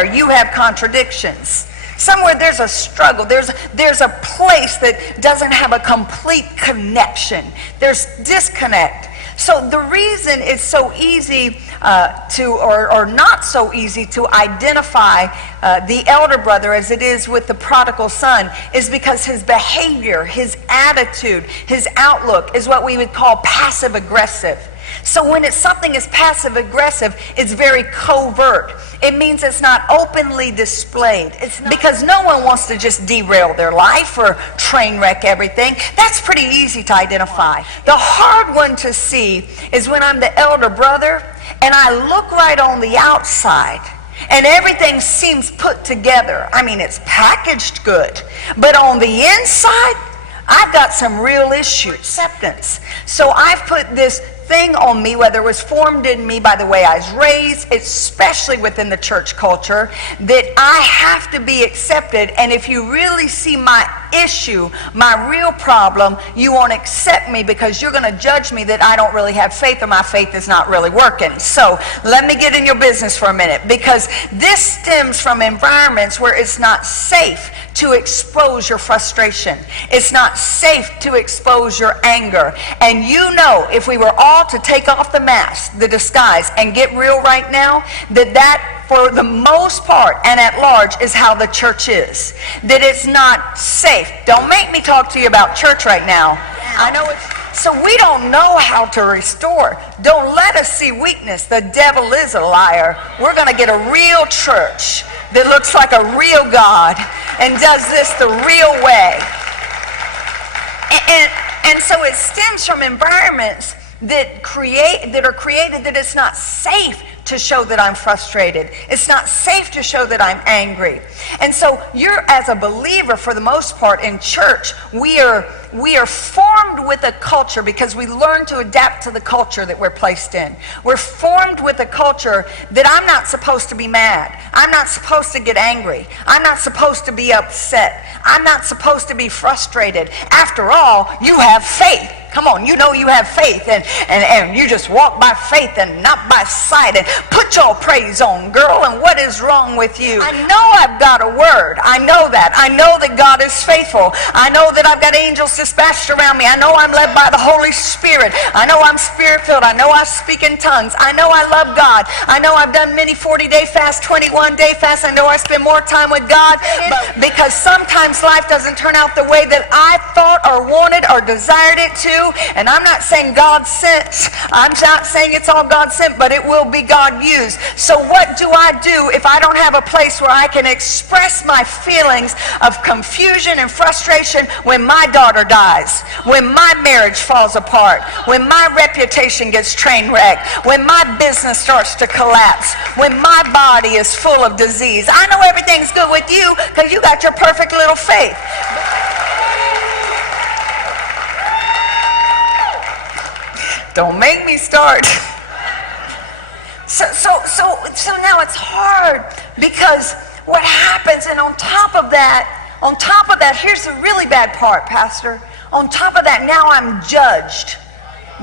somewhere you have contradictions. Somewhere there's a struggle. There's a place that doesn't have a complete connection. There's disconnect. So the reason it's so easy or not so easy to identify the elder brother as it is with the prodigal son is because his behavior, his attitude, his outlook is what we would call passive aggressive. So when something is passive aggressive, it's very covert. It means it's not openly displayed. It's not, because no one wants to just derail their life or train wreck everything. That's pretty easy to identify. The hard one to see is when I'm the elder brother and I look right on the outside and everything seems put together. I mean, it's packaged good, but on the inside, I've got some real issues. Acceptance. So I've put this thing on me, whether it was formed in me by the way I was raised, especially within the church culture, that I have to be accepted. And if you really see my issue, my real problem, you won't accept me because you're going to judge me that I don't really have faith or my faith is not really working. So let me get in your business for a minute, because this stems from environments where it's not safe to expose your frustration. It's not safe to expose your anger. And you know, if we were all to take off the mask, the disguise, and get real right now, that for the most part and at large is how the church is. That it's not safe. Don't make me talk to you about church right now. I know it's... So we don't know how to restore. Don't let us see weakness. The devil is a liar. We're going to get a real church that looks like a real God and does this the real way. And so it stems from environments that are created that it's not safe to show that I'm frustrated. It's not safe to show that I'm angry. And so you're, as a believer, for the most part in church, we are formed with a culture because we learn to adapt to the culture that we're placed in. We're formed with a culture that I'm not supposed to be mad. I'm not supposed to get angry. I'm not supposed to be upset. I'm not supposed to be frustrated. After all, you have faith. Come on, you know you have faith, and you just walk by faith and not by sight. And put your praise on, girl, and what is wrong with you? I know I've got a word. I know that. I know that God is faithful. I know that I've got angels dispatched around me. I know I'm led by the Holy Spirit. I know I'm spirit-filled. I know I speak in tongues. I know I love God. I know I've done many 40-day fasts, 21-day fasts. I know I spend more time with God, but because sometimes life doesn't turn out the way that I thought or wanted or desired it to. And I'm not saying God sent. I'm not saying it's all God sent, but it will be God used. So what do I do if I don't have a place where I can express my feelings of confusion and frustration when my daughter dies, when my marriage falls apart, when my reputation gets train wrecked, when my business starts to collapse, when my body is full of disease? I know everything's good with you because you got your perfect little faith. Don't make me start. So now it's hard because what happens, and on top of that, here's the really bad part, Pastor. On top of that, now I'm judged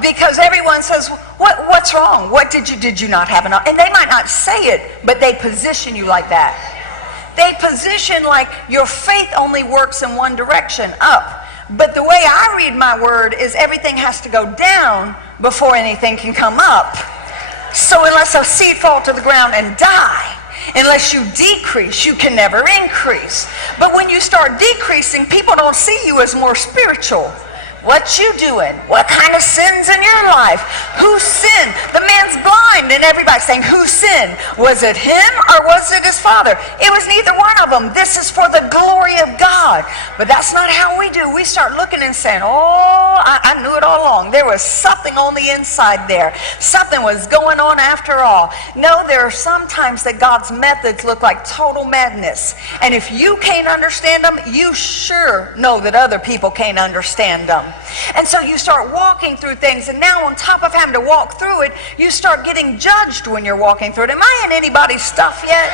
because everyone says, what's wrong? What did you not have enough? And they might not say it, but they position you like that. They position like your faith only works in one direction, up. But the way I read my word is everything has to go down before anything can come up. So unless a seed fall to the ground and die, unless you decrease, you can never increase. But when you start decreasing, people don't see you as more spiritual. What you doing? What kind of sin's in your life? Who sinned? The man's blind, and everybody's saying, who sinned? Was it him or was it his father? It was neither one of them. This is for the glory of God. But that's not how we do. We start looking and saying, oh, I knew it all along. There was something on the inside there. Something was going on after all. No, there are some times that God's methods look like total madness. And if you can't understand them, you sure know that other people can't understand them. And so you start walking through things, and now on top of having to walk through it, you start getting judged when you're walking through it. Am I in anybody's stuff yet?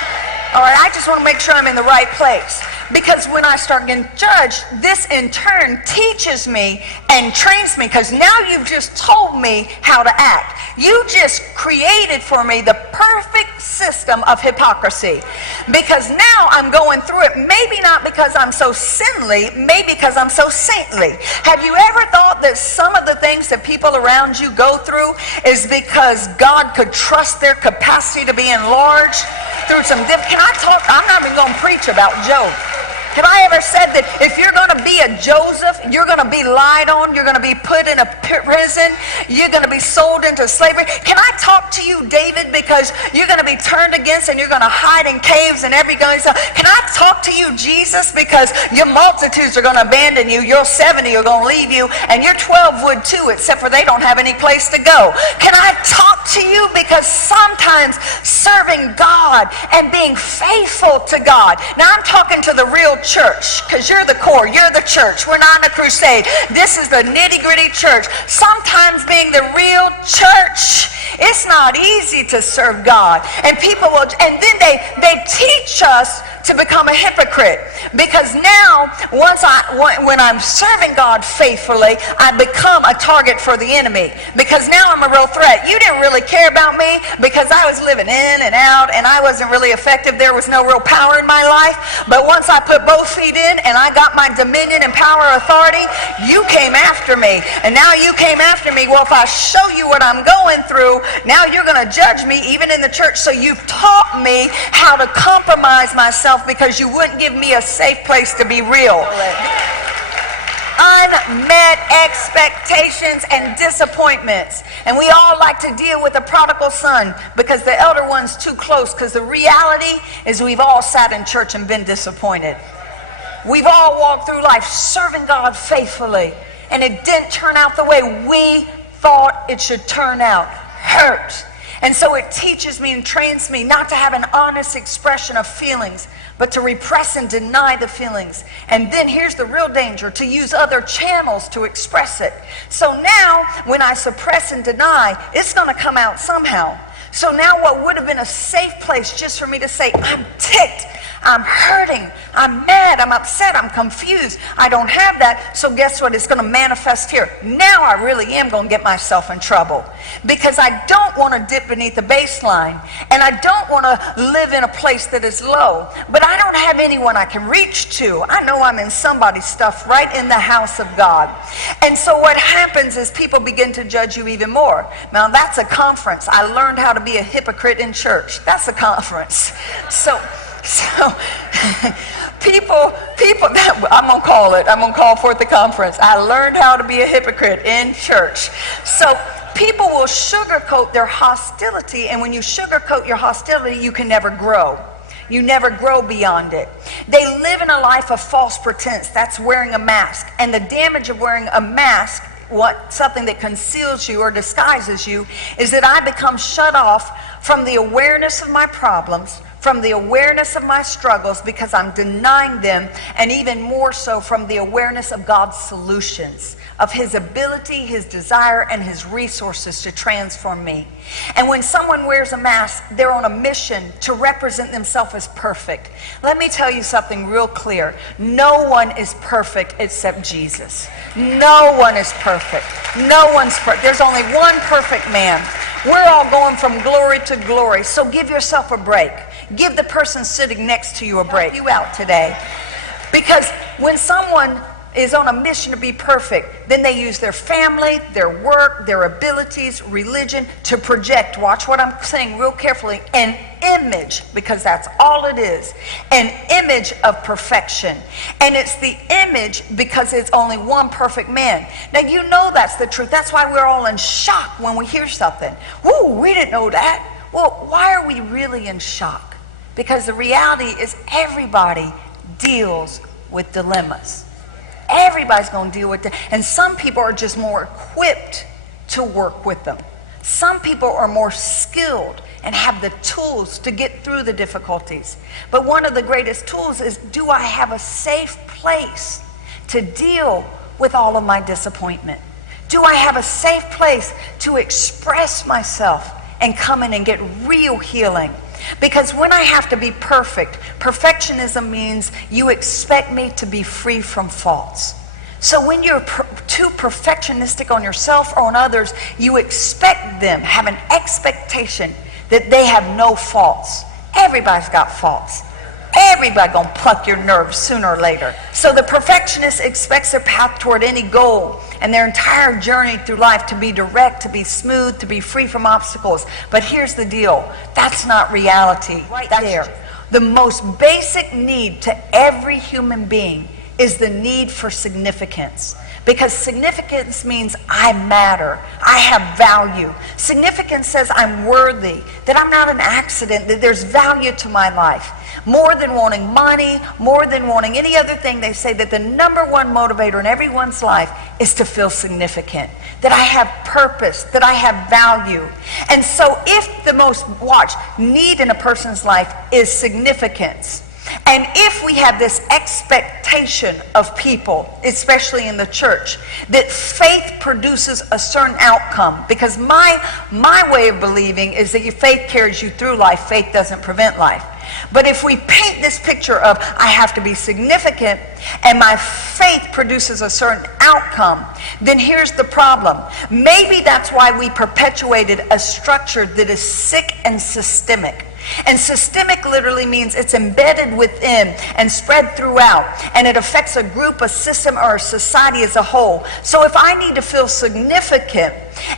All right, I just want to make sure I'm in the right place. Because when I start getting judged, this in turn teaches me and trains me, because now you've just told me how to act. You just created for me the perfect system of hypocrisy. Because now I'm going through it, maybe not because I'm so sinly, maybe because I'm so saintly. Have you ever thought that some of the things that people around you go through is because God could trust their capacity to be enlarged through some Can I talk? I'm not even going to preach about Job. Have I ever said that if you're going to be a Joseph, you're going to be lied on, you're going to be put in a prison, you're going to be sold into slavery? Can I talk to you, David, because you're going to be turned against and you're going to hide in caves and everything? Can I talk to you, Jesus, because your multitudes are going to abandon you, your 70 are going to leave you, and your 12 would too, except for they don't have any place to go? Can I talk to you because sometimes serving God and being faithful to God, now I'm talking to the real church, because you're the core, you're the church. We're not in a crusade. This is the nitty-gritty church. Sometimes being the real church, it's not easy to serve God. And people will, and then they teach us to become a hypocrite, because now when I'm serving God faithfully, I become a target for the enemy, because now I'm a real threat. You didn't really care about me because I was living in and out and I wasn't really effective. There was no real power in my life. But once I put both feet in and I got my dominion and power authority, you came after me. And now you came after me. Well, if I show you what I'm going through, now you're going to judge me even in the church. So you've taught me how to compromise myself because you wouldn't give me a safe place to be real. Unmet expectations and disappointments. And we all like to deal with the prodigal son because the elder one's too close, because the reality is we've all sat in church and been disappointed. We've all walked through life serving God faithfully, and it didn't turn out the way we thought it should turn out. Hurt. And so it teaches me and trains me not to have an honest expression of feelings, but to repress and deny the feelings. And then here's the real danger, to use other channels to express it. So now, when I suppress and deny, it's going to come out somehow. So now what would have been a safe place just for me to say, I'm ticked, I'm hurting, I'm mad, I'm upset, I'm confused, I don't have that, so guess what? It's going to manifest here. Now I really am going to get myself in trouble, because I don't want to dip beneath the baseline, and I don't want to live in a place that is low, but I don't have anyone I can reach to. I know I'm in somebody's stuff right in the house of God. And so what happens is people begin to judge you even more. Now that's a conference. I learned how to be a hypocrite in church. That's a conference. So people that I'm going to call forth the conference. I learned how to be a hypocrite in church. So people will sugarcoat their hostility, and when you sugarcoat your hostility, you can never grow. You never grow beyond it. They live in a life of false pretense. That's wearing a mask. And the damage of wearing a mask, something that conceals you or disguises you, is that I become shut off from the awareness of my problems, from the awareness of my struggles, because I'm denying them, and even more so from the awareness of God's solutions, of His ability, His desire, and His resources to transform me. And when someone wears a mask, they're on a mission to represent themselves as perfect. Let me tell you something real clear. No one is perfect except Jesus. No one is perfect. No one's perfect. There's only one perfect man. We're all going from glory to glory. So give yourself a break. Give the person sitting next to you a break. Help you out today. Because when someone is on a mission to be perfect, then they use their family, their work, their abilities, religion to project, watch what I'm saying real carefully, an image, because that's all it is, an image of perfection. And it's the image because it's only one perfect man. Now you know that's the truth. That's why we're all in shock when we hear something. Woo, we didn't know that. Well, why are we really in shock? Because the reality is everybody deals with dilemmas. Everybody's going to deal with it. And some people are just more equipped to work with them. Some people are more skilled and have the tools to get through the difficulties. But one of the greatest tools is, do I have a safe place to deal with all of my disappointment? Do I have a safe place to express myself and come in and get real healing? Because when I have to be perfect, perfectionism means you expect me to be free from faults. So when you're too perfectionistic on yourself or on others, you expect them, have an expectation that they have no faults. Everybody's got faults. Everybody gonna pluck your nerves sooner or later. So the perfectionist expects their path toward any goal and their entire journey through life to be direct, to be smooth, to be free from obstacles. But here's the deal. That's not reality. Right there. The most basic need to every human being is the need for significance. Because significance means I matter, I have value. Significance says I'm worthy, that I'm not an accident, that there's value to my life. More than wanting money, more than wanting any other thing, they say that the number one motivator in everyone's life is to feel significant, that I have purpose, that I have value. And so if the most need in a person's life is significance, and if we have this expectation of people, especially in the church, that faith produces a certain outcome, because my way of believing is that your faith carries you through life, faith doesn't prevent life. But if we paint this picture of I have to be significant and my faith produces a certain outcome, then here's the problem. Maybe that's why we perpetuated a structure that is sick and systemic. And systemic literally means it's embedded within and spread throughout, and it affects a group, a system, or a society as a whole. So if I need to feel significant,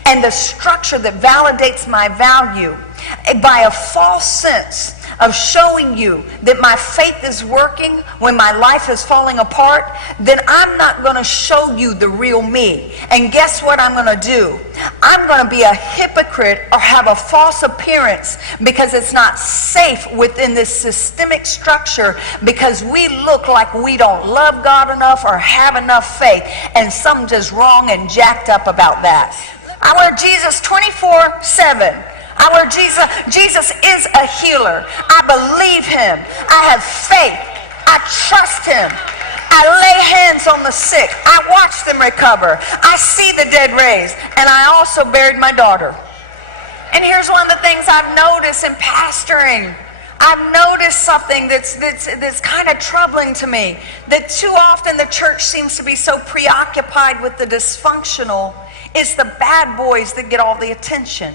and the structure that validates my value by a false sense of showing you that my faith is working when my life is falling apart, then I'm not going to show you the real me. And guess what I'm going to do? I'm going to be a hypocrite or have a false appearance because it's not safe within this systemic structure, because we look like we don't love God enough or have enough faith, and something's just wrong and jacked up about that. I wear Jesus 24/7. Jesus is a healer. I believe him. I have faith. I trust him. I lay hands on the sick. I watch them recover. I see the dead raised. And I also buried my daughter. And here's one of the things I've noticed in pastoring. I've noticed something that's kind of troubling to me. That too often the church seems to be so preoccupied with the dysfunctional. It's the bad boys that get all the attention.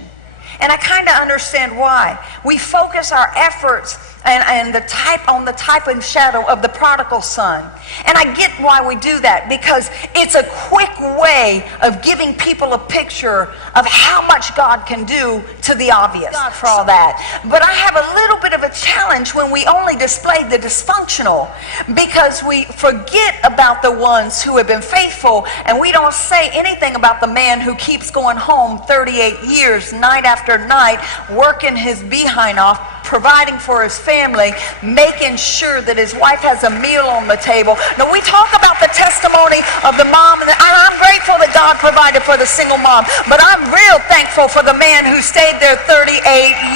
And I kind of understand why. We focus our efforts and the type and shadow of the prodigal son. And I get why we do that, because it's a quick way of giving people a picture of how much God can do to the obvious for all that. But I have a little bit of a challenge when we only display the dysfunctional, because we forget about the ones who have been faithful, and we don't say anything about the man who keeps going home 38 years, night after night, working his behind off, providing for his family, making sure that his wife has a meal on the table. Now, we talk about the testimony of the mom, and I'm grateful that God provided for the single mom, but I'm real thankful for the man who stayed there 38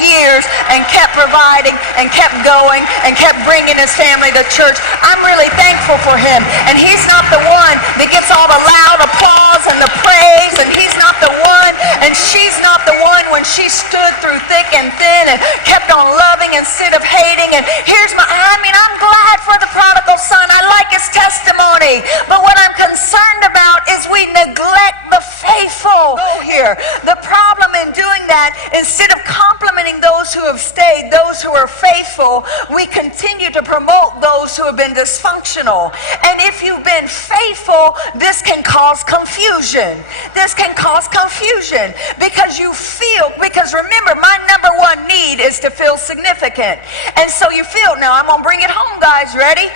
years and kept providing and kept going and kept bringing his family to church. I'm really thankful for him, and he's not the one that gets all the loud applause and the praise, and he's not the one, and she's not the one when she stood through thick and thin and kept on loving instead of hating. And I'm glad for the prodigal son. I like his testimony. But what I'm concerned about is we neglect the faithful here. The problem in doing that, instead of complimenting those who have stayed, those who are faithful, we continue to promote those who have been dysfunctional. And if you've been faithful, this can cause confusion. This can cause confusion because remember, my number one need is to feel significant. And so you feel, now I'm going to bring it home, guys. Ready?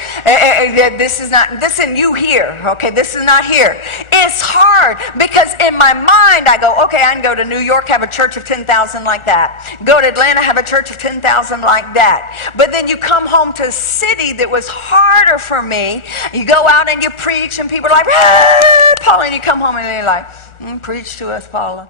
This isn't you here. Okay, this is not here. It's hard because in my mind I go, okay, I can go to New York, have a church of 10,000 like that. Go to Atlanta, have a church of 10,000 like that. But then you come home to a city that was harder for me. You go out and you preach and people are like, Paula, and you come home and they're like, preach to us, Paula.